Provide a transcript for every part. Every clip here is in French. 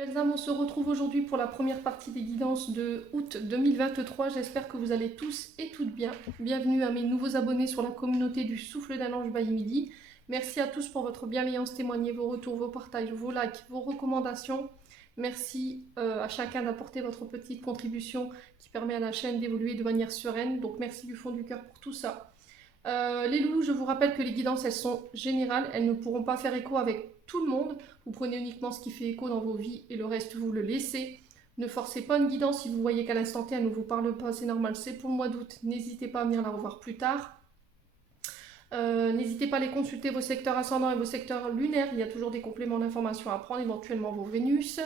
Belles âmes, on se retrouve aujourd'hui pour la première partie des guidances de août 2023. J'espère que vous allez tous et toutes bien. Bienvenue à mes nouveaux abonnés sur la communauté du Souffle d'un Ange by Midi. Merci à tous pour votre bienveillance, témoignez vos retours, vos partages, vos likes, vos recommandations. Merci à chacun d'apporter votre petite contribution qui permet à la chaîne d'évoluer de manière sereine. Donc merci du fond du cœur pour tout ça. Les loulous, je vous rappelle que les guidances, elles sont générales, elles ne pourront pas faire écho avec tout le monde. Vous prenez uniquement ce qui fait écho dans vos vies et le reste, vous le laissez. Ne forcez pas une guidance si vous voyez qu'à l'instant T, elle ne vous parle pas, c'est normal, c'est pour le mois d'août. N'hésitez pas à venir la revoir plus tard. N'hésitez pas à aller consulter vos secteurs ascendants et vos secteurs lunaires. Il y a toujours des compléments d'informations à prendre, éventuellement vos Vénus.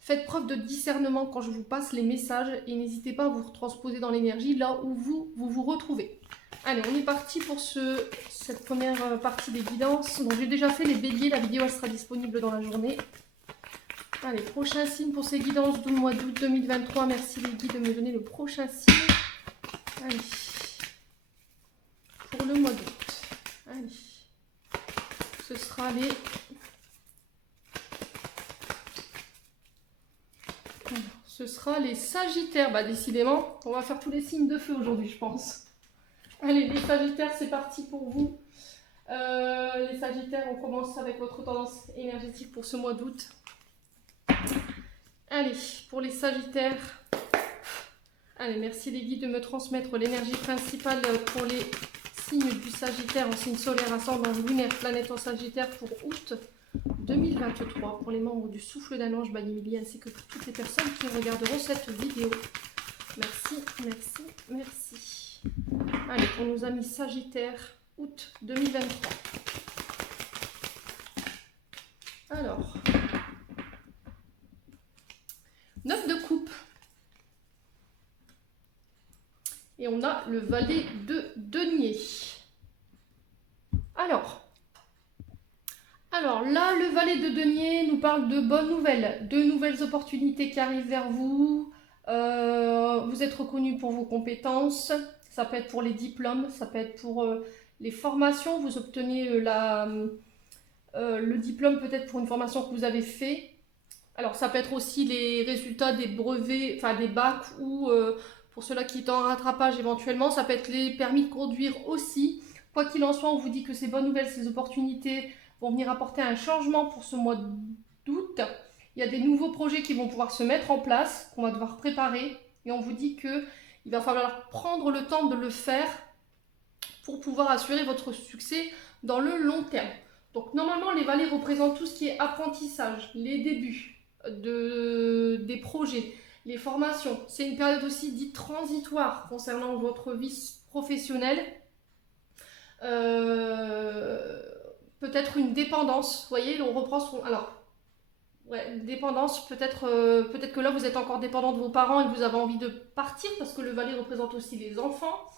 Faites preuve de discernement quand je vous passe les messages et n'hésitez pas à vous transposer dans l'énergie là où vous retrouvez. Allez, on est parti pour cette première partie des guidances. Donc j'ai déjà fait les béliers, la vidéo elle sera disponible dans la journée. Allez, prochain signe pour ces guidances du mois d'août 2023. Merci les guides de me donner le prochain signe. Allez, pour le mois d'août. Allez, ce sera les... Alors, ce sera les Sagittaires. Bah décidément, on va faire tous les signes de feu aujourd'hui, je pense. Allez, les Sagittaires, c'est parti pour vous. Les Sagittaires, on commence avec votre tendance énergétique pour ce mois d'août. Allez, pour les Sagittaires. Allez, merci les guides de me transmettre l'énergie principale pour les signes du Sagittaire en signe solaire, ascendant, lunaire, planète en Sagittaire pour août 2023. Pour les membres du Souffle d'un Ange by Emily, ainsi que pour toutes les personnes qui regarderont cette vidéo. Merci, merci, merci. Allez, pour nos amis Sagittaires, août 2023. Alors, 9 de coupe. Et on a le valet de denier. Alors là, le valet de denier nous parle de bonnes nouvelles, de nouvelles opportunités qui arrivent vers vous. Vous êtes reconnu pour vos compétences. Ça peut être pour les diplômes, ça peut être pour les formations. Vous obtenez le diplôme peut-être pour une formation que vous avez fait. Alors ça peut être aussi les résultats des brevets, enfin des bacs ou pour ceux-là qui sont en rattrapage éventuellement. Ça peut être les permis de conduire aussi. Quoi qu'il en soit, on vous dit que ces bonnes nouvelles, ces opportunités vont venir apporter un changement pour ce mois d'août. Il y a des nouveaux projets qui vont pouvoir se mettre en place, qu'on va devoir préparer. Et on vous dit qu'il va falloir prendre le temps de le faire pour pouvoir assurer votre succès dans le long terme. Donc normalement, les valets représentent tout ce qui est apprentissage, les débuts des projets, les formations. C'est une période aussi dite transitoire concernant votre vie professionnelle. Peut-être une dépendance, vous voyez, on reprend son... Alors, ouais, dépendance, peut-être que là vous êtes encore dépendant de vos parents et que vous avez envie de partir parce que le valet représente aussi les enfants.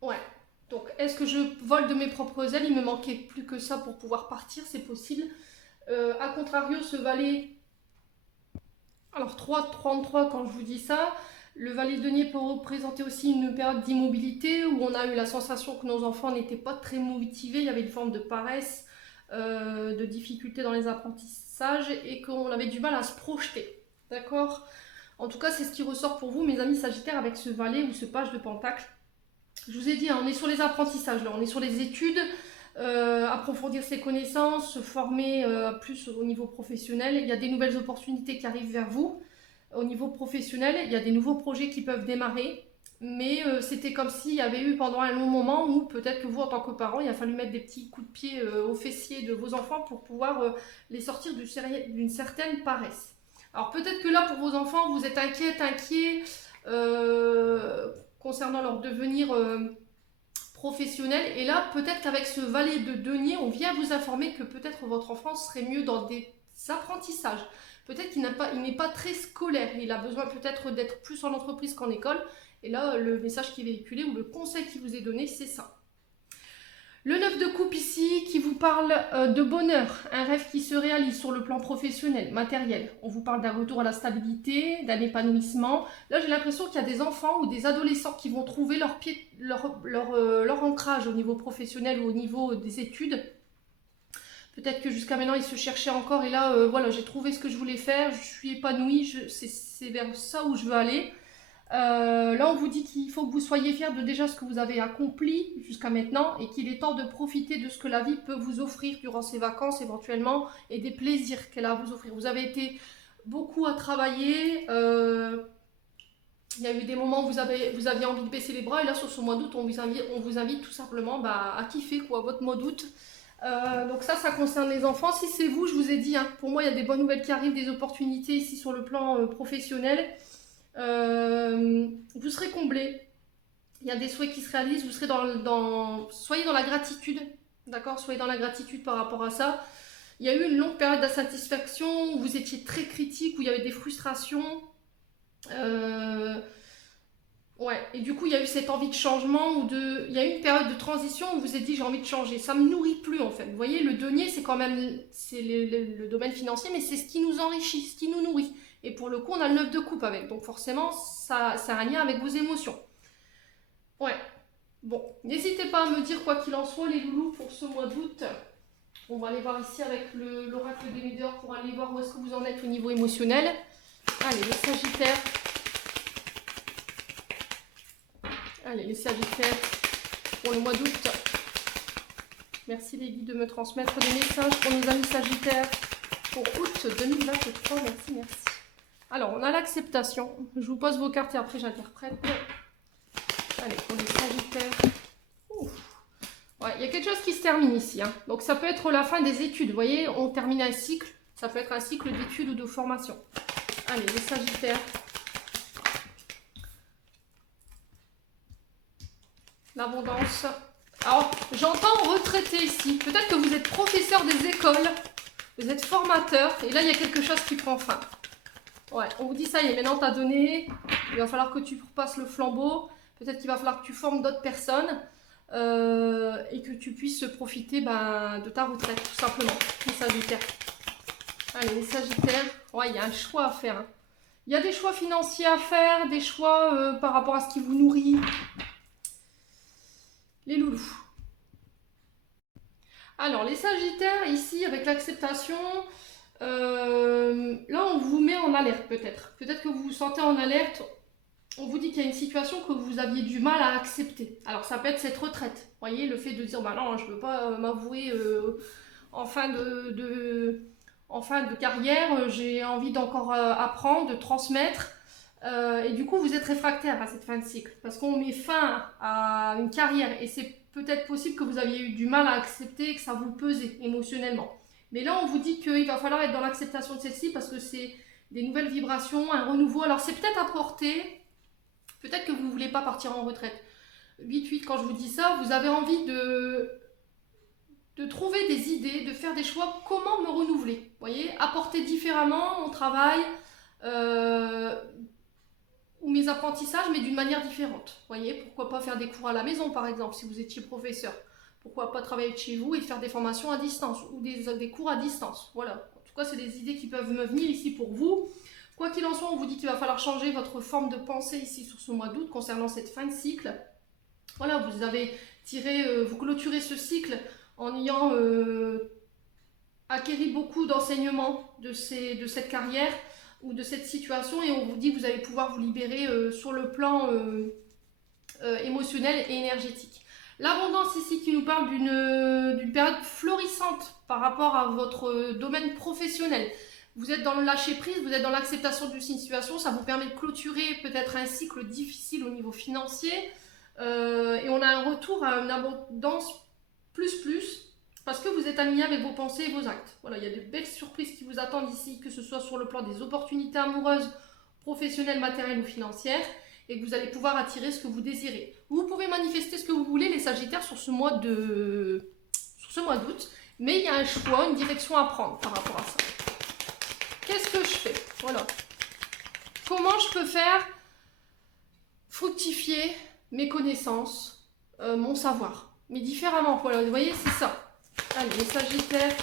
Ouais, donc est-ce que je vole de mes propres ailes? Il me manquait plus que ça pour pouvoir partir, c'est possible. A contrario, ce valet, alors 3,33 quand je vous dis ça, le valet de denier peut représenter aussi une période d'immobilité où on a eu la sensation que nos enfants n'étaient pas très motivés, il y avait une forme de paresse, de difficulté dans les apprentissages et qu'on avait du mal à se projeter. D'accord? En tout cas, c'est ce qui ressort pour vous, mes amis Sagittaires, avec ce valet ou ce page de pentacle. Je vous ai dit, hein, on est sur les apprentissages, là, on est sur les études, approfondir ses connaissances, se former plus au niveau professionnel. Il y a des nouvelles opportunités qui arrivent vers vous. Au niveau professionnel, il y a des nouveaux projets qui peuvent démarrer. Mais c'était comme s'il y avait eu pendant un long moment où peut-être que vous, en tant que parent, il a fallu mettre des petits coups de pied aux fessiers de vos enfants pour pouvoir les sortir d'une certaine paresse. Alors peut-être que là, pour vos enfants, vous êtes inquiet concernant leur devenir professionnel. Et là, peut-être qu'avec ce valet de denier, on vient vous informer que peut-être votre enfant serait mieux dans des apprentissages. Peut-être qu'il n'est pas très scolaire. Il a besoin peut-être d'être plus en entreprise qu'en école. Et là, le message qui est véhiculé ou le conseil qui vous est donné, c'est ça. Le 9 de coupe ici qui vous parle de bonheur, un rêve qui se réalise sur le plan professionnel, matériel. On vous parle d'un retour à la stabilité, d'un épanouissement. Là, j'ai l'impression qu'il y a des enfants ou des adolescents qui vont trouver leur ancrage au niveau professionnel ou au niveau des études. Peut-être que jusqu'à maintenant, ils se cherchaient encore. Et là, voilà, j'ai trouvé ce que je voulais faire. Je suis épanouie. C'est vers ça où je veux aller. Là, on vous dit qu'il faut que vous soyez fiers de déjà ce que vous avez accompli jusqu'à maintenant et qu'il est temps de profiter de ce que la vie peut vous offrir durant ces vacances éventuellement et des plaisirs qu'elle a à vous offrir. Vous avez été beaucoup à travailler. Il y a eu des moments où vous aviez envie de baisser les bras et là, sur ce mois d'août, on vous invite tout simplement à kiffer quoi, votre mois d'août. Donc ça concerne les enfants. Si c'est vous, je vous ai dit, hein, pour moi, il y a des bonnes nouvelles qui arrivent, des opportunités ici sur le plan professionnel. Vous serez comblé. Il y a des souhaits qui se réalisent. Vous serez soyez dans la gratitude, d'accord? Soyez dans la gratitude par rapport à ça. Il y a eu une longue période d'insatisfaction où vous étiez très critique, où il y avait des frustrations. Ouais, et du coup, il y a eu cette envie de changement, il y a eu une période de transition où vous vous êtes dit j'ai envie de changer. Ça me nourrit plus en fait. Vous voyez, le denier, c'est quand même le domaine financier, mais c'est ce qui nous enrichit, ce qui nous nourrit. Et pour le coup, on a le 9 de coupe avec. Donc forcément, ça a un lien avec vos émotions. Ouais. Bon, n'hésitez pas à me dire quoi qu'il en soit, les loulous, pour ce mois d'août. On va aller voir ici avec l'oracle des leaders pour aller voir où est-ce que vous en êtes au niveau émotionnel. Allez, les Sagittaires. Allez, les Sagittaires pour le mois d'août. Merci les guides de me transmettre des messages pour nos amis Sagittaires pour août 2023. Merci, merci. Alors, on a l'acceptation. Je vous pose vos cartes et après j'interprète. Allez, pour les Sagittaires. Ouf. Ouais, il y a quelque chose qui se termine ici. Hein. Donc, ça peut être la fin des études. Vous voyez, on termine un cycle. Ça peut être un cycle d'études ou de formation. Allez, les Sagittaires. L'abondance. Alors, j'entends retraité ici. Peut-être que vous êtes professeur des écoles. Vous êtes formateur. Et là, il y a quelque chose qui prend fin. Ouais, on vous dit ça y est, maintenant t'as donné. Il va falloir que tu passes le flambeau. Peut-être qu'il va falloir que tu formes d'autres personnes. Et que tu puisses profiter de ta retraite, tout simplement. Les Sagittaires. Allez, les Sagittaires. Ouais, il y a un choix à faire. Hein. Il y a des choix financiers à faire, des choix par rapport à ce qui vous nourrit. Les loulous. Alors, les Sagittaires, ici, avec l'acceptation, là, on vous met en alerte, peut-être. Peut-être que vous vous sentez en alerte. On vous dit qu'il y a une situation que vous aviez du mal à accepter. Alors, ça peut être cette retraite. Vous voyez, le fait de dire, bah non, je ne veux pas m'avouer en fin de carrière, j'ai envie d'encore apprendre, de transmettre. Et du coup, vous êtes réfractaire à cette fin de cycle parce qu'on met fin à une carrière et c'est peut-être possible que vous aviez eu du mal à accepter, que ça vous pesait émotionnellement. Mais là, on vous dit qu'il va falloir être dans l'acceptation de celle-ci parce que c'est des nouvelles vibrations, un renouveau. Alors, c'est peut-être à porter, peut-être que vous ne voulez pas partir en retraite. 8-8, quand je vous dis ça, vous avez envie de trouver des idées, de faire des choix, comment me renouveler. Vous voyez, apporter différemment mon travail, ou mes apprentissages, mais d'une manière différente. Vous voyez, pourquoi pas faire des cours à la maison, par exemple, si vous étiez professeur. Pourquoi pas travailler de chez vous et faire des formations à distance ou des cours à distance. Voilà. En tout cas, c'est des idées qui peuvent me venir ici pour vous. Quoi qu'il en soit, on vous dit qu'il va falloir changer votre forme de pensée ici sur ce mois d'août concernant cette fin de cycle. Voilà, vous avez vous clôturez ce cycle en ayant acquéri beaucoup d'enseignements de cette carrière ou de cette situation et on vous dit que vous allez pouvoir vous libérer sur le plan émotionnel et énergétique. L'abondance ici qui nous parle d'une période florissante par rapport à votre domaine professionnel. Vous êtes dans le lâcher prise, vous êtes dans l'acceptation d'une situation, ça vous permet de clôturer peut-être un cycle difficile au niveau financier et on a un retour à une abondance plus parce que vous êtes aligné avec vos pensées et vos actes. Voilà, il y a de belles surprises qui vous attendent ici, que ce soit sur le plan des opportunités amoureuses, professionnelles, matérielles ou financières, et que vous allez pouvoir attirer ce que vous désirez. Vous pouvez manifester ce que vous voulez, les Sagittaires, sur ce mois d'août, mais il y a un choix, une direction à prendre par rapport à ça. Qu'est-ce que je fais? Voilà. Comment je peux faire fructifier mes connaissances, mon savoir, mais différemment. Voilà, vous voyez, c'est ça. Allez, les Sagittaires.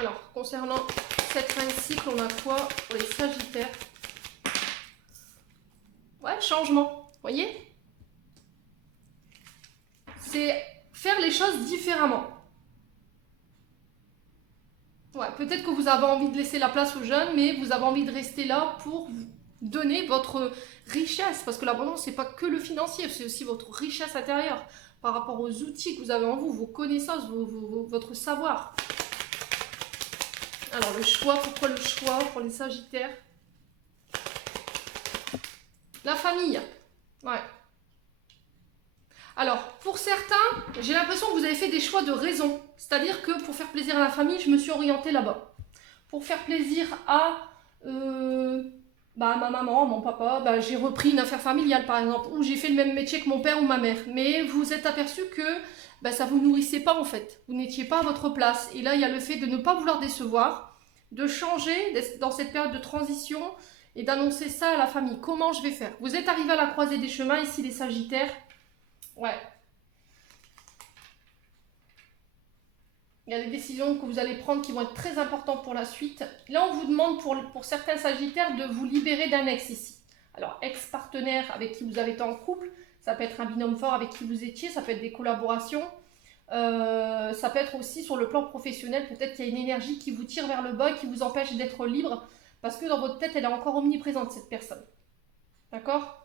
Alors, concernant cette fin de cycle, on a quoi pour les Sagittaires? Ouais, changement. Vous voyez? c'est faire les choses différemment. Ouais, peut-être que vous avez envie de laisser la place aux jeunes, mais vous avez envie de rester là pour vous donner votre richesse. Parce que l'abondance, c'est pas que le financier, c'est aussi votre richesse intérieure par rapport aux outils que vous avez en vous, vos connaissances, votre savoir. Alors, le choix, pourquoi le choix pour les Sagittaires? La famille. Ouais. Alors, pour certains, j'ai l'impression que vous avez fait des choix de raison. C'est-à-dire que pour faire plaisir à la famille, je me suis orientée là-bas. Pour faire plaisir à ma maman, mon papa, j'ai repris une affaire familiale par exemple. Ou j'ai fait le même métier que mon père ou ma mère. Mais vous êtes aperçu que ça ne vous nourrissait pas en fait. Vous n'étiez pas à votre place. Et là, il y a le fait de ne pas vouloir décevoir, de changer dans cette période de transition et d'annoncer ça à la famille. Comment je vais faire? Vous êtes arrivé à la croisée des chemins ici les Sagittaires. Ouais. Il y a des décisions que vous allez prendre qui vont être très importantes pour la suite. Là, on vous demande pour certains Sagittaires de vous libérer d'un ex ici. Alors, ex-partenaire avec qui vous avez été en couple, ça peut être un binôme fort avec qui vous étiez, ça peut être des collaborations. Ça peut être aussi sur le plan professionnel, peut-être qu'il y a une énergie qui vous tire vers le bas, qui vous empêche d'être libre, parce que dans votre tête, elle est encore omniprésente, cette personne. D'accord ?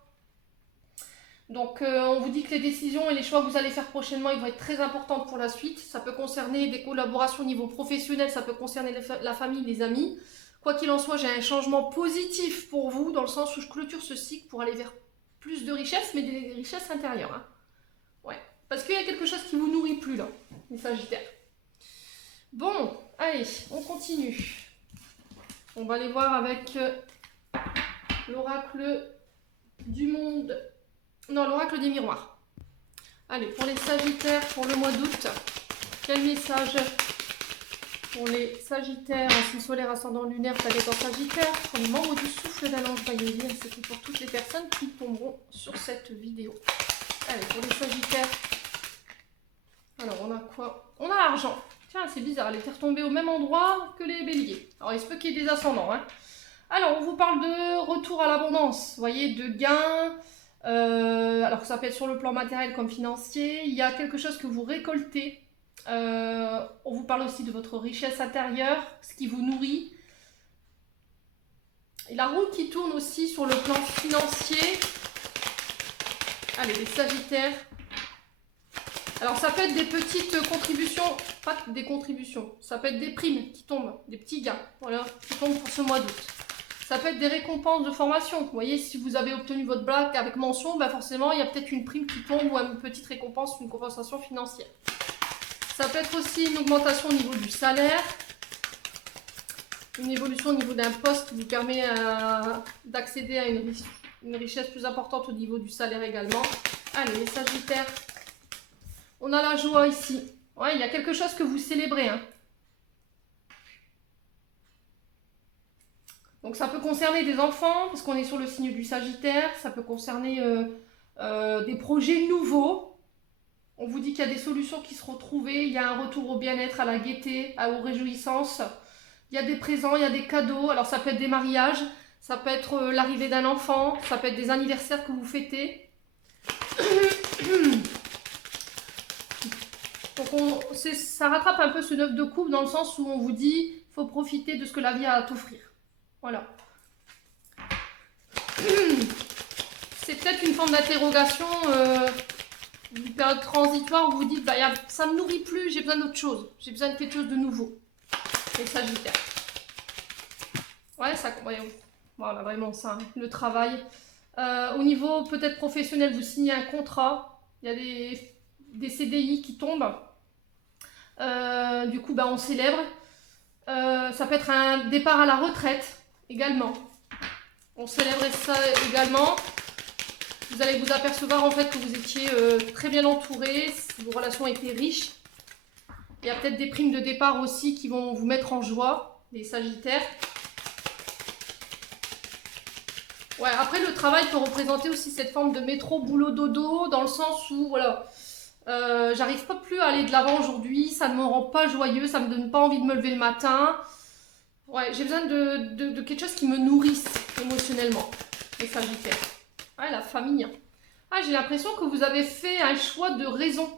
Donc, on vous dit que les décisions et les choix que vous allez faire prochainement, ils vont être très importants pour la suite. Ça peut concerner des collaborations au niveau professionnel, ça peut concerner la famille, les amis. Quoi qu'il en soit, j'ai un changement positif pour vous, dans le sens où je clôture ce cycle pour aller vers plus de richesses, mais des richesses intérieures. Hein. Ouais. Parce qu'il y a quelque chose qui ne vous nourrit plus, là, les Sagittaires. Bon, allez, on continue. On va aller voir avec l'oracle du monde... Non, l'oracle des miroirs. Allez, pour les Sagittaires, pour le mois d'août, quel message pour les Sagittaires, signe solaire, ascendant lunaire, planète en Sagittaire, pour les membres du souffle d'un ange vaillé, ainsi que pour toutes les personnes qui tomberont sur cette vidéo. Allez, pour les Sagittaires, alors on a quoi? On a l'argent. Tiens, c'est bizarre, elle était retombée au même endroit que les béliers. Alors, il se peut qu'il y ait des ascendants. Hein. Alors, on vous parle de retour à l'abondance, vous voyez, de gains. Alors que ça peut être sur le plan matériel comme financier, il y a quelque chose que vous récoltez. On vous parle aussi de votre richesse intérieure, ce qui vous nourrit. Et la roue qui tourne aussi sur le plan financier. Allez, les Sagittaires. Alors ça peut être des petites contributions, pas des contributions, ça peut être des primes qui tombent, des petits gains, voilà, qui tombent pour ce mois d'août. Ça peut être des récompenses de formation. Vous voyez, si vous avez obtenu votre bac avec mention, forcément, il y a peut-être une prime qui tombe ou une petite récompense, une compensation financière. Ça peut être aussi une augmentation au niveau du salaire, une évolution au niveau d'un poste qui vous permet d'accéder à une richesse plus importante au niveau du salaire également. Allez, les Sagittaires, on a la joie ici. Ouais, il y a quelque chose que vous célébrez, hein. Donc ça peut concerner des enfants, parce qu'on est sur le signe du Sagittaire, ça peut concerner des projets nouveaux. On vous dit qu'il y a des solutions qui seront trouvées, il y a un retour au bien-être, à la gaieté, aux réjouissances. Il y a des présents, il y a des cadeaux, alors ça peut être des mariages, ça peut être l'arrivée d'un enfant, ça peut être des anniversaires que vous fêtez. Donc ça rattrape un peu ce 9 de coupe dans le sens où on vous dit qu'il faut profiter de ce que la vie a à t'offrir. Voilà. C'est peut-être une forme d'interrogation, une période transitoire où vous dites ça ne me nourrit plus, j'ai besoin d'autre chose. J'ai besoin de quelque chose de nouveau. Les Sagittaires. Ouais, ça, voilà, vraiment ça, hein, le travail. Au niveau peut-être professionnel, vous signez un contrat. Il y a des CDI qui tombent. Du coup, on célèbre. Ça peut être un départ à la retraite également. On célébrait ça également. Vous allez vous apercevoir en fait que vous étiez très bien entouré, vos relations étaient riches. Il y a peut-être des primes de départ aussi qui vont vous mettre en joie, les Sagittaires. Ouais, après le travail peut représenter aussi cette forme de métro boulot dodo, dans le sens où voilà, j'arrive pas plus à aller de l'avant aujourd'hui, ça ne me rend pas joyeux, ça me donne pas envie de me lever le matin. Ouais, j'ai besoin de quelque chose qui me nourrisse émotionnellement, les Sagittaires. Ouais, la famille. Ah, j'ai l'impression que vous avez fait un choix de raison.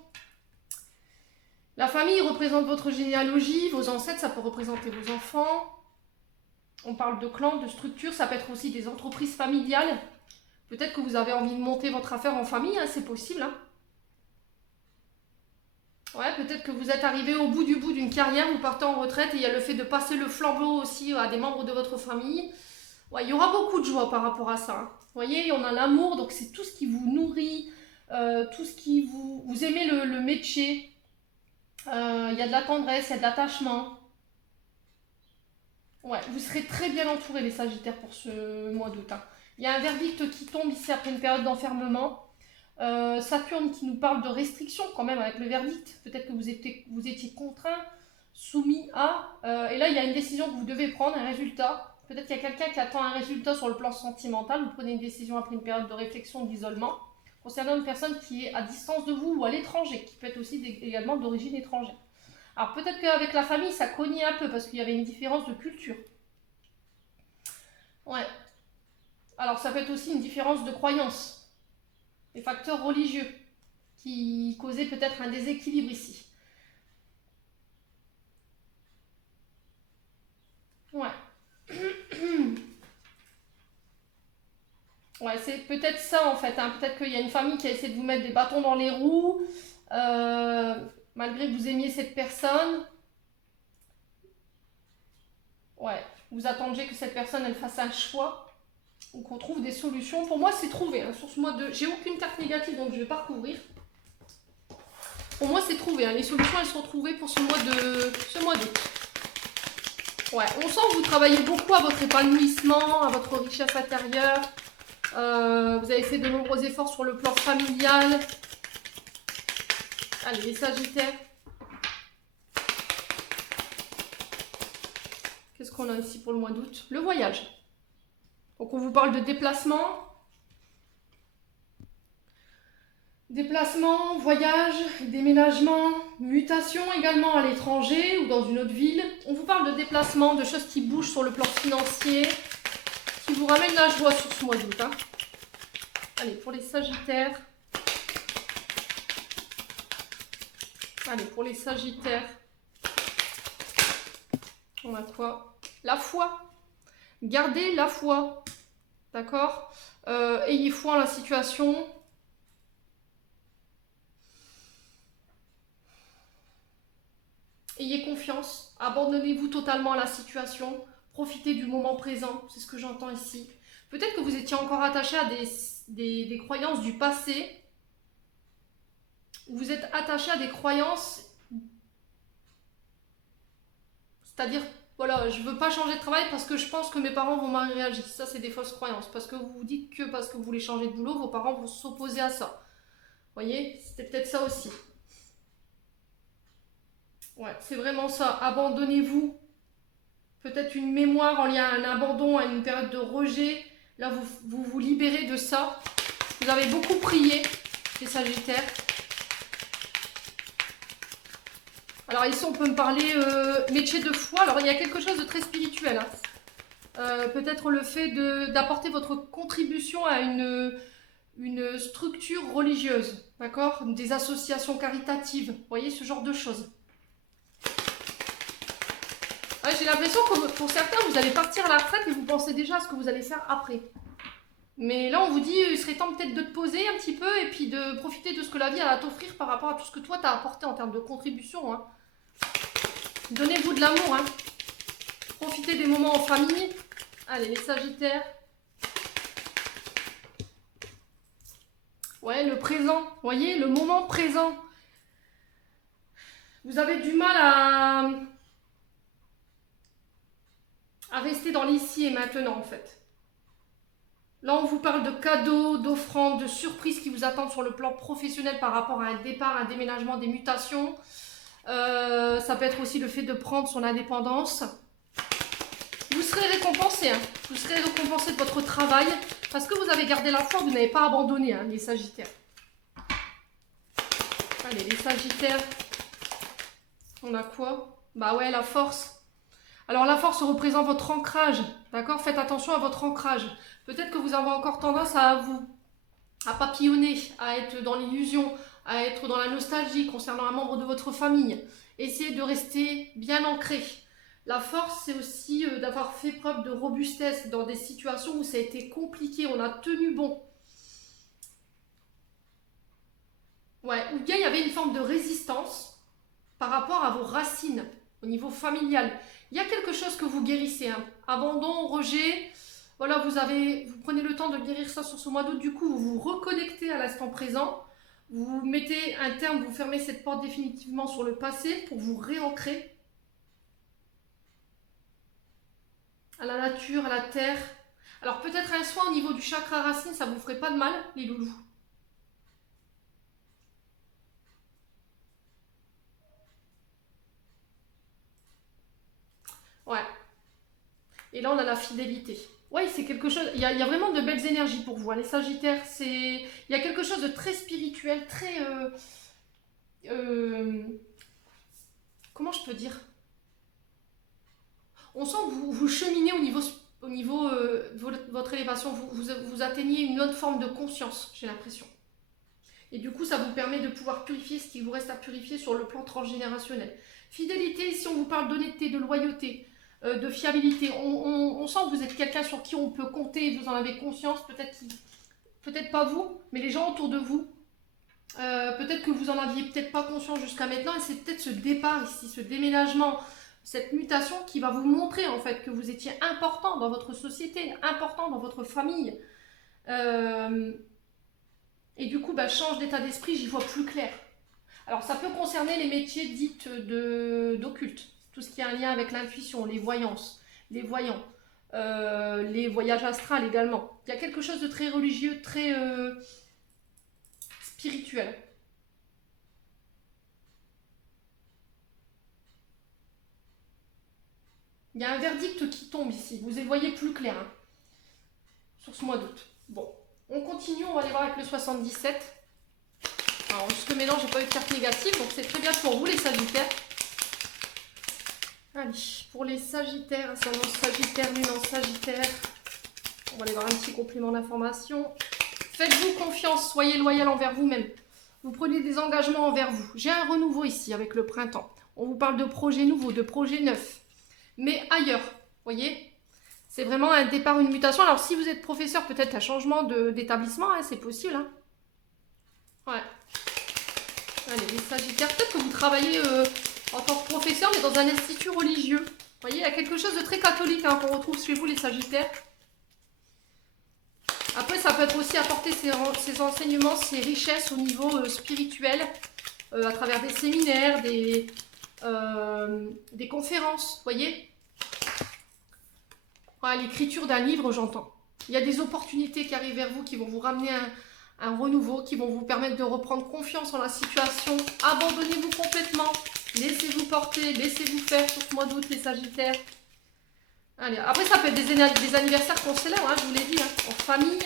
La famille représente votre généalogie, vos ancêtres, ça peut représenter vos enfants. On parle de clan, de structure, ça peut être aussi des entreprises familiales. Peut-être que vous avez envie de monter votre affaire en famille, hein, c'est possible. Hein. Ouais, peut-être que vous êtes arrivé au bout d'une carrière, vous partez en retraite et il y a le fait de passer le flambeau aussi à des membres de votre famille. Ouais, il y aura beaucoup de joie par rapport à ça. Hein. Vous voyez, on a l'amour, donc c'est tout ce qui vous nourrit, tout ce qui vous aimez le métier. Il y a de la tendresse, il y a de l'attachement. Ouais, vous serez très bien entourés les Sagittaires pour ce mois d'août. Hein. Il y a un verdict qui tombe ici après une période d'enfermement. Saturne qui nous parle de restrictions quand même avec le verdict. Peut-être que vous étiez contraint, soumis à. Et là, il y a une décision que vous devez prendre, un résultat. Peut-être qu'il y a quelqu'un qui attend un résultat sur le plan sentimental. Vous prenez une décision après une période de réflexion, d'isolement. Concernant une personne qui est à distance de vous ou à l'étranger, qui peut être aussi également d'origine étrangère. Alors peut-être qu'avec la famille, ça cognait un peu parce qu'il y avait une différence de culture. Ouais. Alors ça peut être aussi une différence de croyance. Des facteurs religieux qui causaient peut-être un déséquilibre ici. Ouais. Ouais, c'est peut-être ça en fait. Hein. Peut-être qu'il y a une famille qui a essayé de vous mettre des bâtons dans les roues, malgré que vous aimiez cette personne. Ouais, vous attendiez que cette personne elle fasse un choix ou qu'on trouve des solutions. Pour moi, c'est trouvé. Hein. Sur ce mois de, j'ai aucune carte négative donc je vais pas recouvrir. Pour moi, c'est trouvé. Hein. Les solutions elles sont trouvées pour ce mois d'août. Ouais, on sent que vous travaillez beaucoup à votre épanouissement, à votre richesse intérieure. Vous avez fait de nombreux efforts sur le plan familial. Allez, les Sagittaires. Qu'est-ce qu'on a ici pour le mois d'août? Le voyage. Donc on vous parle de déplacement. Déplacement, voyage, déménagement, mutation également à l'étranger ou dans une autre ville. On vous parle de déplacement, de choses qui bougent sur le plan financier, qui vous ramènent la joie sur ce mois d'août. Hein. Allez, pour les Sagittaires. Allez, pour les Sagittaires. On a quoi? La foi. Gardez la foi. D'accord? Ayez foi en la situation. Ayez confiance. Abandonnez-vous totalement à la situation. Profitez du moment présent. C'est ce que j'entends ici. Peut-être que vous étiez encore attaché à des croyances du passé. Vous êtes attaché à des croyances. C'est-à-dire, voilà, je ne veux pas changer de travail parce que je pense que mes parents vont mal réagir. Ça, c'est des fausses croyances. Parce que vous vous dites que parce que vous voulez changer de boulot, vos parents vont s'opposer à ça. Vous voyez, c'était peut-être ça aussi. Ouais, c'est vraiment ça. Abandonnez-vous. Peut-être une mémoire en lien à un abandon, à une période de rejet. Là, vous libérez de ça. Vous avez beaucoup prié, les Sagittaires. Alors ici, on peut me parler métier de foi. Alors, il y a quelque chose de très spirituel. Hein. Peut-être le fait d'apporter votre contribution à une structure religieuse. D'accord? Des associations caritatives. Vous voyez, ce genre de choses. Ouais, j'ai l'impression que pour certains, vous allez partir à la retraite et vous pensez déjà à ce que vous allez faire après. Mais là, on vous dit, il serait temps peut-être de te poser un petit peu et puis de profiter de ce que la vie a à t'offrir par rapport à tout ce que toi, t'as apporté en termes de contribution. Hein. Donnez-vous de l'amour. Hein. Profitez des moments en famille. Allez, les Sagittaires. Ouais, le présent. Vous voyez, le moment présent. Vous avez du mal à rester dans l'ici et maintenant, en fait. Là, on vous parle de cadeaux, d'offrandes, de surprises qui vous attendent sur le plan professionnel par rapport à un départ, un déménagement, des mutations. Ça peut être aussi le fait de prendre son indépendance. Vous serez récompensé. Hein. Vous serez récompensé de votre travail parce que vous avez gardé la foi, vous n'avez pas abandonné, hein, les Sagittaires. Allez, les Sagittaires. On a quoi? Bah ouais, la force. Alors la force représente votre ancrage, d'accord? Faites attention à votre ancrage. Peut-être que vous avez encore tendance à papillonner, à être dans l'illusion, à être dans la nostalgie concernant un membre de votre famille. Essayez de rester bien ancré. La force, c'est aussi d'avoir fait preuve de robustesse dans des situations où ça a été compliqué, on a tenu bon. Ouais, ou bien il y avait une forme de résistance par rapport à vos racines au niveau familial. Il y a quelque chose que vous guérissez, hein. Abandon, rejet, voilà, vous prenez le temps de guérir ça sur ce mois d'août, du coup vous vous reconnectez à l'instant présent, vous mettez un terme, vous fermez cette porte définitivement sur le passé pour vous réancrer à la nature, à la terre. Alors peut-être un soin au niveau du chakra racine, ça vous ferait pas de mal, les loulous. Ouais. Et là, on a la fidélité. Ouais, c'est quelque chose. Il y a vraiment de belles énergies pour vous, hein. Les Sagittaires, il y a quelque chose de très spirituel, très. Euh, comment je peux dire? On sent que vous cheminez au niveau de votre élévation. Vous atteignez une autre forme de conscience, j'ai l'impression. Et du coup, ça vous permet de pouvoir purifier ce qui vous reste à purifier sur le plan transgénérationnel. Fidélité, si on vous parle d'honnêteté, de loyauté, de fiabilité, on sent que vous êtes quelqu'un sur qui on peut compter, vous en avez conscience, peut-être pas vous, mais les gens autour de vous. Peut-être que vous en aviez peut-être pas conscience jusqu'à maintenant, et c'est peut-être ce départ ici, ce déménagement, cette mutation qui va vous montrer en fait que vous étiez important dans votre société, important dans votre famille. Et du coup, change d'état d'esprit, j'y vois plus clair. Alors ça peut concerner les métiers dits d'occulte, tout ce qui a un lien avec l'intuition, les voyances, les voyants, les voyages astrales également. Il y a quelque chose de très religieux, très spirituel. Il y a un verdict qui tombe ici, vous y voyez plus clair, hein, sur ce mois d'août. Bon, on continue, on va aller voir avec le 77. Alors jusque maintenant, j'ai pas eu de carte négative, donc c'est très bien pour vous les Sagittaires. Allez, pour les Sagittaires, ascendant Sagittaire, lune en Sagittaire, on va aller voir un petit complément d'information. Faites-vous confiance, soyez loyal envers vous-même. Vous prenez des engagements envers vous. J'ai un renouveau ici avec le printemps. On vous parle de projets nouveaux, de projets neufs, mais ailleurs, voyez. C'est vraiment un départ, une mutation. Alors si vous êtes professeur, peut-être un changement d'établissement, hein, c'est possible. Hein. Ouais. Allez, les Sagittaires, peut-être que vous travaillez en tant que professeur, mais dans un institut religieux. Vous voyez, il y a quelque chose de très catholique hein, qu'on retrouve chez vous, les Sagittaires. Après, ça peut être aussi apporter ses enseignements, ses richesses au niveau spirituel, à travers des séminaires, des conférences, vous voyez. Voilà, l'écriture d'un livre, j'entends. Il y a des opportunités qui arrivent vers vous, qui vont vous ramener un renouveau, qui vont vous permettre de reprendre confiance en la situation. Abandonnez-vous complètement. Laissez-vous porter, laissez-vous faire sur ce mois d'août, les Sagittaires. Allez, après, ça peut être des anniversaires qu'on célèbre, hein, je vous l'ai dit, hein, en famille.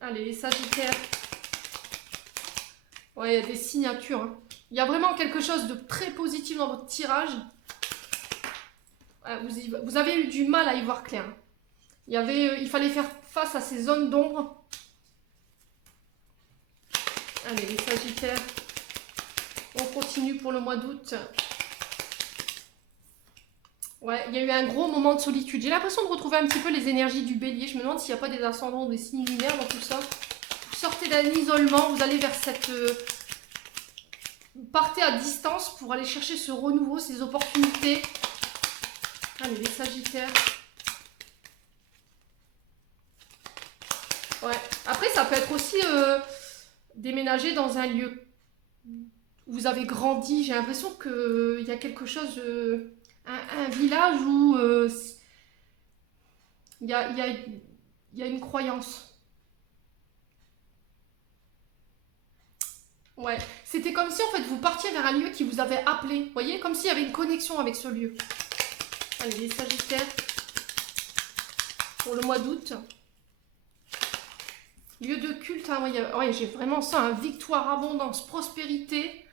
Allez, les Sagittaires. Ouais, il y a des signatures. Hein. Il y a vraiment quelque chose de très positif dans votre tirage. Vous avez eu du mal à y voir clair. Il fallait faire face à ces zones d'ombre. Allez, les Sagittaires. On continue pour le mois d'août. Ouais, il y a eu un gros moment de solitude. J'ai l'impression de retrouver un petit peu les énergies du bélier. Je me demande s'il n'y a pas des ascendants ou des signes lunaires dans tout ça. Vous sortez d'un isolement, vous allez vers cette... partez à distance pour aller chercher ce renouveau, ces opportunités. Allez, les Sagittaires. Ouais. Après, ça peut être aussi déménager dans un lieu où vous avez grandi. J'ai l'impression qu'il y a quelque chose... un village où il y a une croyance. Ouais, c'était comme si en fait vous partiez vers un lieu qui vous avait appelé, vous voyez, comme s'il y avait une connexion avec ce lieu. Allez, les Sagittaires, pour le mois d'août. Lieu de culte, hein, ouais, j'ai vraiment ça, hein, victoire, abondance, prospérité,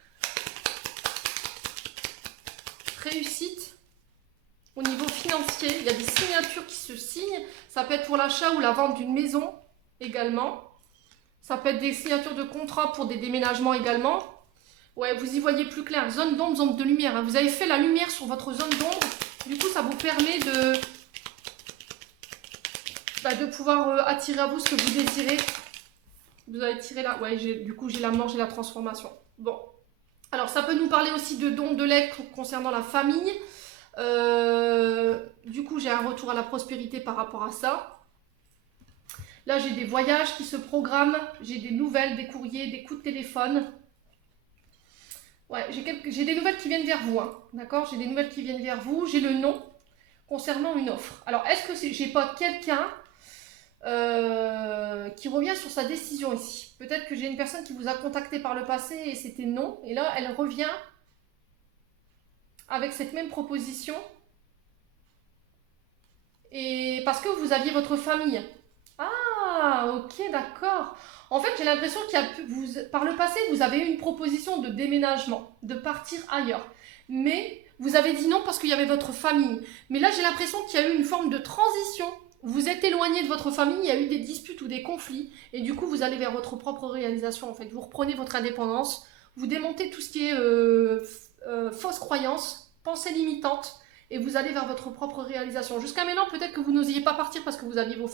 réussite. Au niveau financier, il y a des signatures qui se signent. Ça peut être pour l'achat ou la vente d'une maison également. Ça peut être des signatures de contrat pour des déménagements également. Ouais, vous y voyez plus clair. Zone d'ombre, zone de lumière. Hein. Vous avez fait la lumière sur votre zone d'ombre. Du coup, ça vous permet de pouvoir attirer à vous ce que vous désirez. Vous avez tiré là. Ouais, du coup, j'ai la mort, j'ai la transformation. Bon. Alors, ça peut nous parler aussi de dons de lait concernant la famille. Du coup, j'ai un retour à la prospérité par rapport à ça. Là, j'ai des voyages qui se programment. J'ai des nouvelles, des courriers, des coups de téléphone. Ouais, j'ai des nouvelles qui viennent vers vous. Hein, d'accord? J'ai des nouvelles qui viennent vers vous. J'ai le nom concernant une offre. Alors, est-ce que j'ai pas quelqu'un qui revient sur sa décision ici? Peut-être que j'ai une personne qui vous a contacté par le passé et c'était non. Et là, elle revient avec cette même proposition. Et parce que vous aviez votre famille. Ah, ok, d'accord. En fait, j'ai l'impression par le passé, vous avez eu une proposition de déménagement, de partir ailleurs. Mais vous avez dit non parce qu'il y avait votre famille. Mais là, j'ai l'impression qu'il y a eu une forme de transition. Vous êtes éloigné de votre famille, il y a eu des disputes ou des conflits. Et du coup, vous allez vers votre propre réalisation, en fait. Vous reprenez votre indépendance, vous démontez tout ce qui est fausse croyance, pensée limitante. Et vous allez vers votre propre réalisation. Jusqu'à maintenant, peut-être que vous n'osiez pas partir parce que vous aviez votre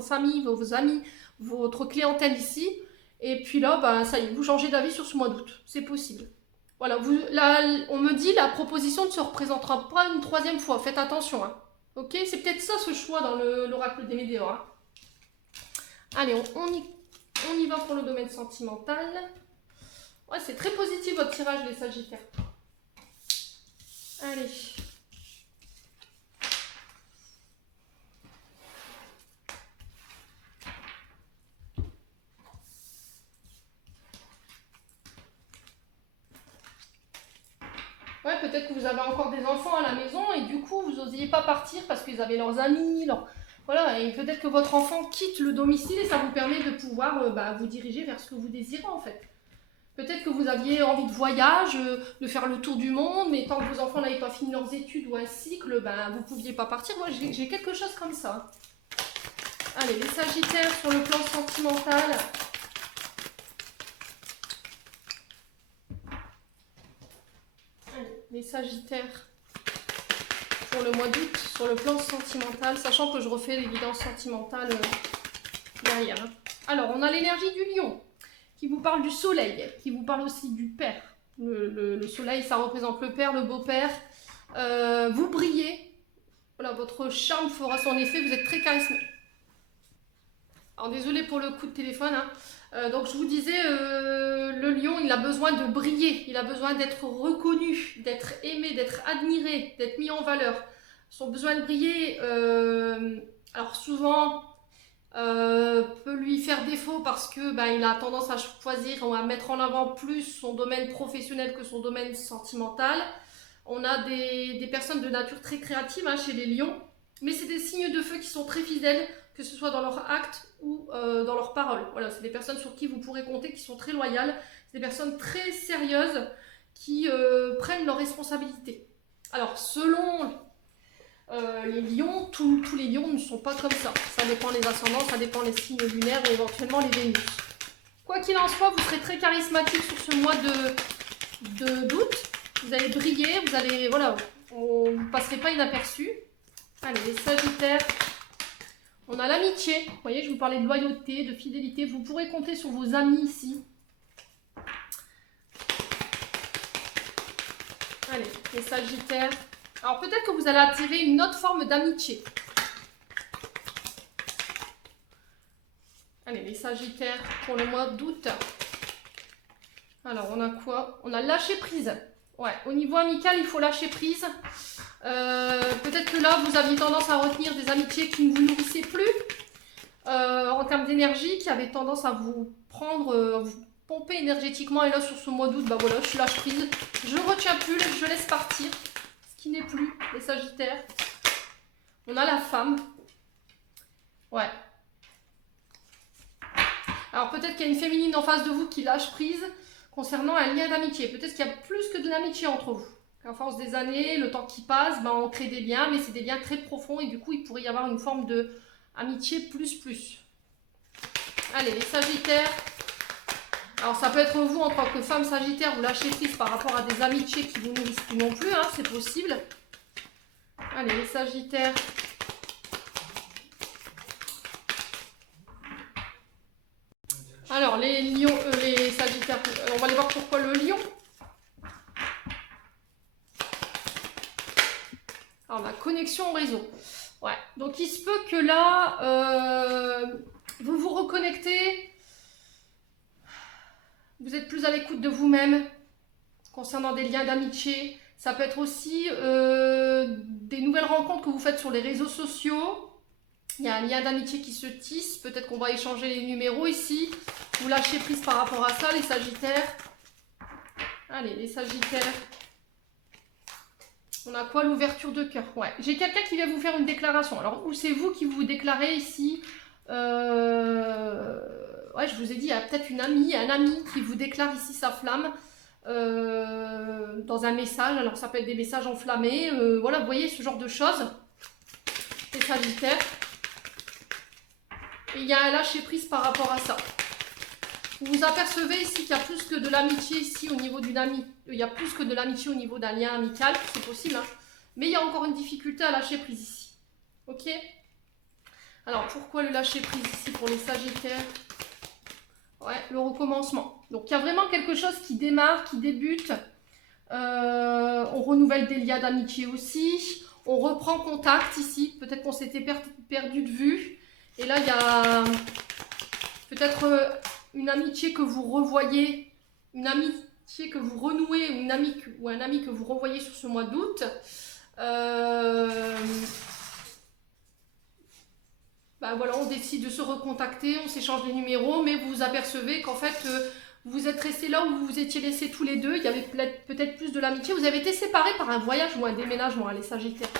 famille, vos amis, votre clientèle ici. Et puis là, bah, ça y est, vous changez d'avis sur ce mois d'août. C'est possible. Voilà, là, on me dit la proposition ne se représentera pas une troisième fois. Faites attention. Hein. Ok, c'est peut-être ça ce choix dans l'oracle des Météores. Hein. Allez, on y va pour le domaine sentimental. Ouais, c'est très positif votre tirage, les Sagittaires. Allez. Ouais, peut-être que vous avez encore des enfants à la maison et du coup, vous n'osiez pas partir parce qu'ils avaient leurs amis. Voilà, et peut-être que votre enfant quitte le domicile et ça vous permet de pouvoir vous diriger vers ce que vous désirez en fait. Peut-être que vous aviez envie de voyage, de faire le tour du monde, mais tant que vos enfants n'avaient pas fini leurs études ou un cycle, vous ne pouviez pas partir. Moi, j'ai quelque chose comme ça. Allez, les Sagittaires sur le plan sentimental. Les Sagittaires pour le mois d'août sur le plan sentimental, sachant que je refais l'évidence sentimentale derrière. Hein. Alors, on a l'énergie du lion qui vous parle du soleil, qui vous parle aussi du père. Le soleil, ça représente le père, le beau-père. Vous brillez. Voilà, votre charme fera son effet. Vous êtes très charismatique. Alors, désolé pour le coup de téléphone. Hein. Donc je vous disais, le lion, il a besoin de briller, il a besoin d'être reconnu, d'être aimé, d'être admiré, d'être mis en valeur. Son besoin de briller, alors souvent, peut lui faire défaut parce que il a tendance à choisir ou à mettre en avant plus son domaine professionnel que son domaine sentimental. On a des personnes de nature très créative hein, chez les lions, mais c'est des signes de feu qui sont très fidèles, que ce soit dans leurs actes ou dans leurs paroles. Voilà, c'est des personnes sur qui vous pourrez compter, qui sont très loyales. C'est des personnes très sérieuses qui prennent leurs responsabilités. Alors, selon les lions, tous les lions ne sont pas comme ça. Ça dépend des ascendants, ça dépend des signes lunaires et éventuellement les Vénus. Quoi qu'il en soit, vous serez très charismatique sur ce mois d'août. Vous allez briller, voilà, on ne passerait pas inaperçu. Allez, les Sagittaires. On a l'amitié, vous voyez, je vous parlais de loyauté, de fidélité. Vous pourrez compter sur vos amis ici. Allez, les Sagittaires. Alors peut-être que vous allez attirer une autre forme d'amitié. Allez, les Sagittaires pour le mois d'août. Alors, on a quoi? On a lâché prise. Ouais, au niveau amical, il faut lâcher prise. Peut-être que là, vous aviez tendance à retenir des amitiés qui ne vous nourrissaient plus. En termes d'énergie, qui avaient tendance à vous prendre, à vous pomper énergétiquement. Et là, sur ce mois d'août, voilà, je lâche prise. Je retiens plus, je laisse partir. Ce qui n'est plus, les Sagittaires. On a la femme. Ouais. Alors peut-être qu'il y a une féminine en face de vous qui lâche prise concernant un lien d'amitié. Peut-être qu'il y a plus que de l'amitié entre vous. Qu'à force des années, le temps qui passe, on crée des liens, mais c'est des liens très profonds et du coup, il pourrait y avoir une forme de amitié plus. Allez, les Sagittaires. Alors, ça peut être vous en tant que femme Sagittaire, vous lâchez prise par rapport à des amitiés qui vous nourrissent plus non plus, hein, c'est possible. Allez, les Sagittaires. Alors, les lions, les Sagittaires, on va aller voir pourquoi le lion. Alors, la connexion au réseau. Ouais, donc il se peut que là, vous vous reconnectez. Vous êtes plus à l'écoute de vous-même concernant des liens d'amitié. Ça peut être aussi des nouvelles rencontres que vous faites sur les réseaux sociaux. Il y a un lien d'amitié qui se tisse. Peut-être qu'on va échanger les numéros ici. Vous lâchez prise par rapport à ça, les Sagittaires. Allez, les Sagittaires. On a quoi? L'ouverture de cœur. Ouais, j'ai quelqu'un qui vient vous faire une déclaration. Alors, ou c'est vous qui vous déclarez ici. Ouais, je vous ai dit, il y a peut-être une amie, un ami qui vous déclare ici sa flamme dans un message. Alors, ça peut être des messages enflammés. Voilà, vous voyez ce genre de choses. Les Sagittaires. Et il y a un lâcher prise par rapport à ça. Vous vous apercevez ici qu'il y a plus que de l'amitié ici au niveau d'une amie. Il y a plus que de l'amitié au niveau d'un lien amical, c'est possible. Hein. Mais il y a encore une difficulté à lâcher prise ici. Ok? Alors pourquoi le lâcher prise ici pour les Sagittaires? Ouais, le recommencement. Donc il y a vraiment quelque chose qui démarre, qui débute. On renouvelle des liens d'amitié aussi. On reprend contact ici. Peut-être qu'on s'était perdu de vue. Et là, il y a peut-être une amitié que vous revoyez, une amitié que vous renouez, ou un ami que vous revoyez sur ce mois d'août. Ben voilà, on décide de se recontacter, on s'échange les numéros, mais vous vous apercevez qu'en fait, vous êtes restés là où vous vous étiez laissés tous les deux. Il y avait peut-être plus de l'amitié. Vous avez été séparés par un voyage ou un déménagement, les Sagittaires.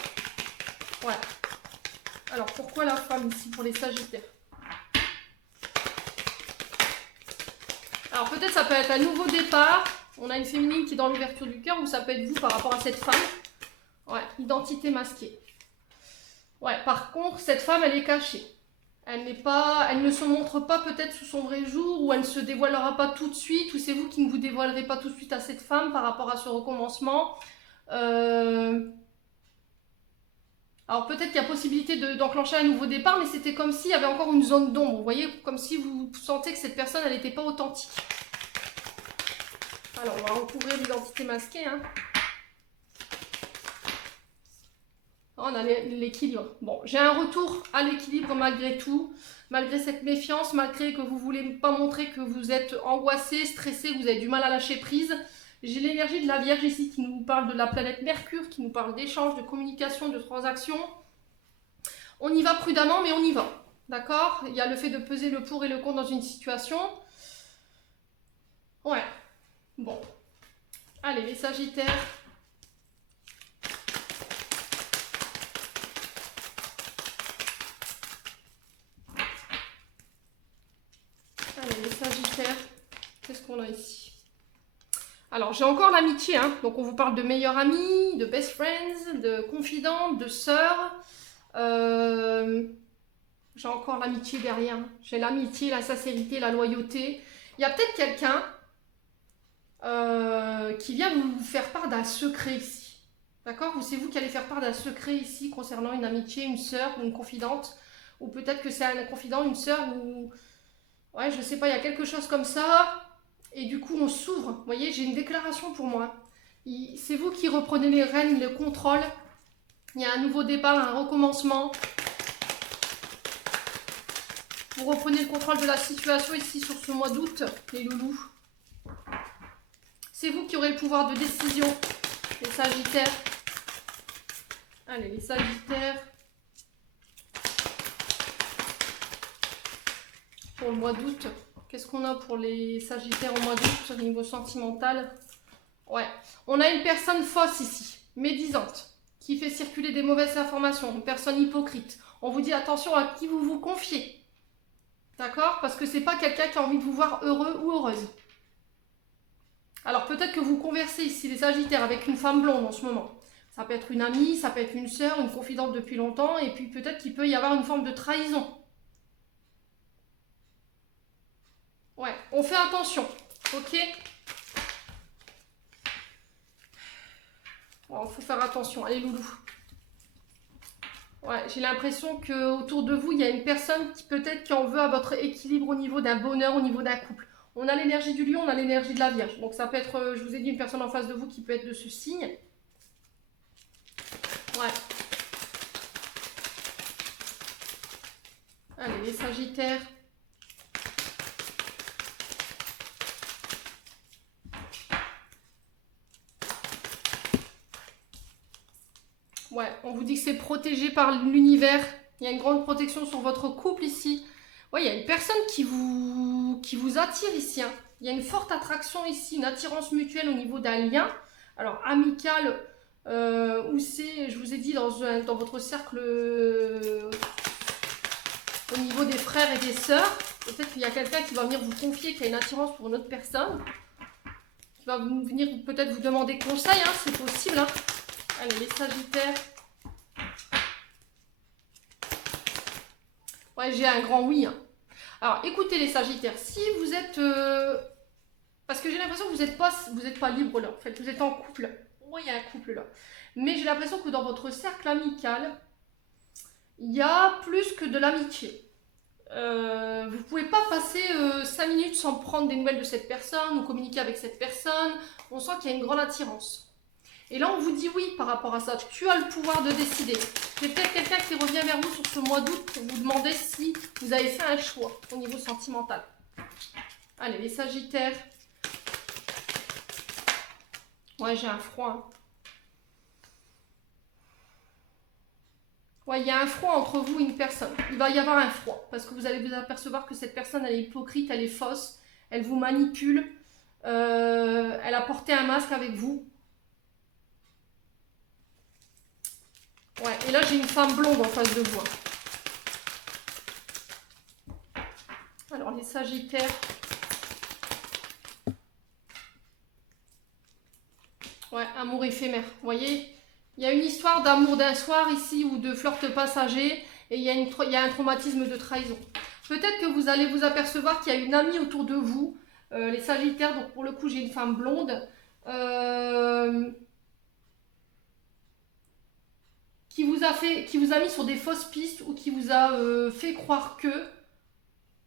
Ouais. Alors, pourquoi la femme ici pour les Sagittaires? Alors peut-être ça peut être un nouveau départ. On a une féminine qui est dans l'ouverture du cœur, ou ça peut être vous par rapport à cette femme. Ouais, identité masquée. Ouais, par contre, cette femme, elle est cachée. Elle ne se montre pas peut-être sous son vrai jour, ou elle ne se dévoilera pas tout de suite, ou c'est vous qui ne vous dévoilerez pas tout de suite à cette femme par rapport à ce recommencement. Alors peut-être qu'il y a possibilité d'enclencher un nouveau départ, mais c'était comme s'il y avait encore une zone d'ombre. Vous voyez, comme si vous sentez que cette personne, elle n'était pas authentique. Alors, on va recouvrir l'identité masquée. Hein. On a l'équilibre. Bon, j'ai un retour à l'équilibre malgré tout. Malgré cette méfiance, malgré que vous ne voulez pas montrer que vous êtes angoissé, stressé, que vous avez du mal à lâcher prise. J'ai l'énergie de la Vierge ici qui nous parle de la planète Mercure, qui nous parle d'échanges, de communication, de transactions. On y va prudemment, mais on y va. D'accord? Il y a le fait de peser le pour et le contre dans une situation. Ouais. Bon. Allez, les Sagittaires. Allez, les Sagittaires. Qu'est-ce qu'on a ici? Alors, j'ai encore l'amitié, hein. Donc on vous parle de meilleure amie, de best friends, de confidente, de sœur. J'ai encore l'amitié derrière. J'ai l'amitié, la sincérité, la loyauté. Il y a peut-être quelqu'un qui vient vous faire part d'un secret ici. D'accord? Ou c'est vous qui allez faire part d'un secret ici concernant une amitié, une sœur ou une confidente. Ou peut-être que c'est un confident, une sœur ou... Ouais, je sais pas, il y a quelque chose comme ça. Et du coup, on s'ouvre. Vous voyez, j'ai une déclaration pour moi. C'est vous qui reprenez les rênes, le contrôle. Il y a un nouveau départ, un recommencement. Vous reprenez le contrôle de la situation ici sur ce mois d'août, les loulous. C'est vous qui aurez le pouvoir de décision, les Sagittaires. Allez, les Sagittaires. Pour le mois d'août. Qu'est-ce qu'on a pour les Sagittaires au mois d'août au niveau sentimental? Ouais, on a une personne fausse ici, médisante, qui fait circuler des mauvaises informations, une personne hypocrite. On vous dit attention à qui vous vous confiez. D'accord? Parce que c'est pas quelqu'un qui a envie de vous voir heureux ou heureuse. Alors peut-être que vous conversez ici, les Sagittaires, avec une femme blonde en ce moment. Ça peut être une amie, ça peut être une sœur, une confidente depuis longtemps, et puis peut-être qu'il peut y avoir une forme de trahison. Ouais, on fait attention, ok? Bon, faut faire attention, allez loulou. Ouais, j'ai l'impression qu'autour de vous, il y a une personne qui peut-être qui en veut à votre équilibre au niveau d'un bonheur, au niveau d'un couple. On a l'énergie du lion, on a l'énergie de la Vierge. Donc ça peut être, je vous ai dit, une personne en face de vous qui peut être de ce signe. Ouais. Allez, les Sagittaires. Ouais, on vous dit que c'est protégé par l'univers. Il y a une grande protection sur votre couple ici. Ouais, il y a une personne qui vous attire ici, hein. Il y a une forte attraction ici, une attirance mutuelle au niveau d'un lien. Alors, amical, ou c'est, je vous ai dit, dans votre cercle, au niveau des frères et des sœurs. Peut-être qu'il y a quelqu'un qui va venir vous confier qu'il y a une attirance pour une autre personne. Qui va venir peut-être vous demander conseil, hein, c'est possible, hein. Allez, les Sagittaires. Ouais, j'ai un grand oui, hein. Alors, écoutez les Sagittaires, si vous êtes... parce que j'ai l'impression que vous êtes pas libre là, en fait, vous êtes en couple. Moi, il y a un couple là. Mais j'ai l'impression que dans votre cercle amical, il y a plus que de l'amitié. Vous ne pouvez pas passer 5 minutes sans prendre des nouvelles de cette personne ou communiquer avec cette personne. On sent qu'il y a une grande attirance. Et là, on vous dit oui par rapport à ça. Tu as le pouvoir de décider. J'ai peut-être quelqu'un qui revient vers vous sur ce mois d'août pour vous demander si vous avez fait un choix au niveau sentimental. Allez, les Sagittaires. Ouais, j'ai un froid, hein. Ouais, il y a un froid entre vous et une personne. Il va y avoir un froid. Parce que vous allez vous apercevoir que cette personne, elle est hypocrite, elle est fausse. Elle vous manipule. Elle a porté un masque avec vous. Ouais, et là, j'ai une femme blonde en face de vous. Alors, les Sagittaires. Ouais, amour éphémère. Vous voyez, il y a une histoire d'amour d'un soir ici ou de flirt passager et il y a un traumatisme de trahison. Peut-être que vous allez vous apercevoir qu'il y a une amie autour de vous, les Sagittaires, donc pour le coup j'ai une femme blonde, qui vous a mis sur des fausses pistes ou qui vous a fait croire que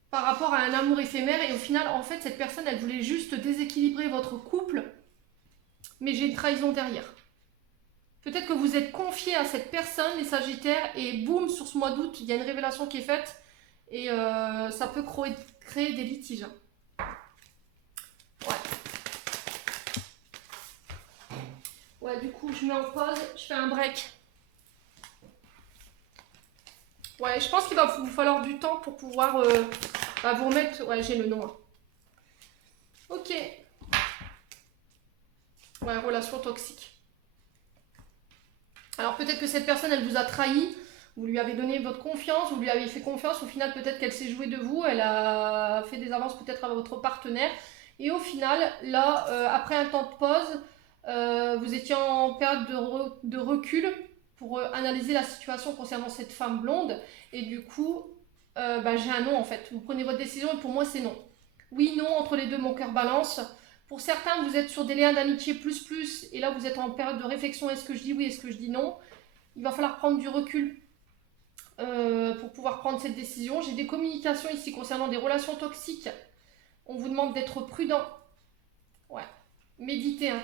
par rapport à un amour éphémère et au final en fait cette personne elle voulait juste déséquilibrer votre couple, mais j'ai une trahison derrière. Peut-être que vous êtes confié à cette personne, les Sagittaires, et boum, sur ce mois d'août, il y a une révélation qui est faite et ça peut créer des litiges. Ouais. Ouais, du coup, je mets en pause, je fais un break. Ouais, je pense qu'il va vous falloir du temps pour pouvoir vous remettre... Ouais, j'ai le nom, hein. Ok. Ouais, relation toxique. Alors peut-être que cette personne, elle vous a trahi, vous lui avez donné votre confiance, vous lui avez fait confiance, au final peut-être qu'elle s'est jouée de vous, elle a fait des avances peut-être à votre partenaire, et au final, là, après un temps de pause, vous étiez en période de recul pour analyser la situation concernant cette femme blonde, et du coup, j'ai un non en fait. Vous prenez votre décision et pour moi c'est non. Oui, non, entre les deux, mon cœur balance. Pour certains, vous êtes sur des liens d'amitié plus, et là vous êtes en période de réflexion, est-ce que je dis oui, est-ce que je dis non? Il va falloir prendre du recul pour pouvoir prendre cette décision. J'ai des communications ici concernant des relations toxiques. On vous demande d'être prudent. Ouais, méditez, hein.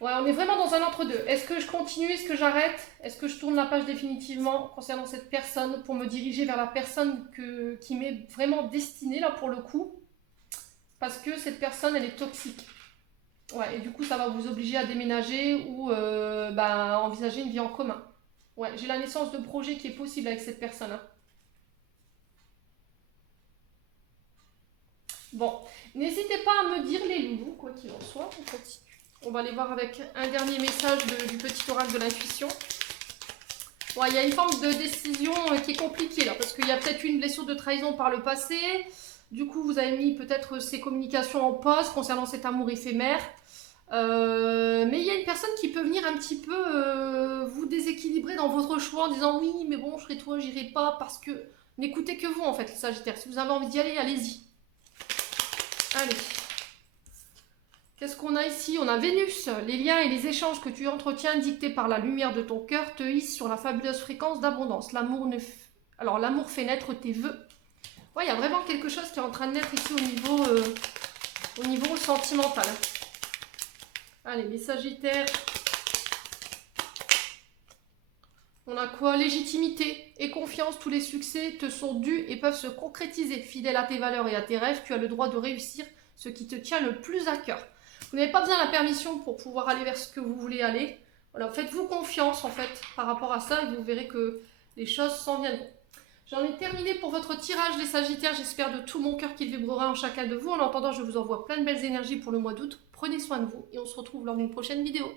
Ouais, on est vraiment dans un entre-deux. Est-ce que je continue? Est-ce que j'arrête? Est-ce que je tourne la page définitivement concernant cette personne pour me diriger vers la personne qui m'est vraiment destinée là pour le coup? Parce que cette personne, elle est toxique. Ouais, et du coup, ça va vous obliger à déménager ou envisager une vie en commun. Ouais, j'ai la naissance de projet qui est possible avec cette personne, hein. Bon, n'hésitez pas à me dire les loulous, quoi qu'il en soit. On continue. On va aller voir avec un dernier message du petit oracle de l'intuition. Ouais, il y a une forme de décision qui est compliquée là, parce qu'il y a peut-être eu une blessure de trahison par le passé. Du coup, vous avez mis peut-être ces communications en pause concernant cet amour éphémère. Mais il y a une personne qui peut venir un petit peu vous déséquilibrer dans votre choix en disant oui, mais bon, je serai toi, j'irai pas parce que n'écoutez que vous en fait, les Sagittaires. Si vous avez envie d'y aller, allez-y. Allez. Qu'est-ce qu'on a ici? On a Vénus. Les liens et les échanges que tu entretiens dictés par la lumière de ton cœur te hissent sur la fabuleuse fréquence d'abondance. Alors, l'amour fait naître tes vœux. Ouais, il y a vraiment quelque chose qui est en train de naître ici au niveau sentimental. Allez, les Sagittaires. On a quoi? Légitimité et confiance. Tous les succès te sont dus et peuvent se concrétiser. Fidèle à tes valeurs et à tes rêves, tu as le droit de réussir ce qui te tient le plus à cœur. Vous n'avez pas besoin de la permission pour pouvoir aller vers ce que vous voulez aller. Voilà, faites-vous confiance en fait par rapport à ça et vous verrez que les choses s'en viendront. J'en ai terminé pour votre tirage des Sagittaires. J'espère de tout mon cœur qu'il vibrera en chacun de vous. En attendant, je vous envoie plein de belles énergies pour le mois d'août. Prenez soin de vous et on se retrouve lors d'une prochaine vidéo.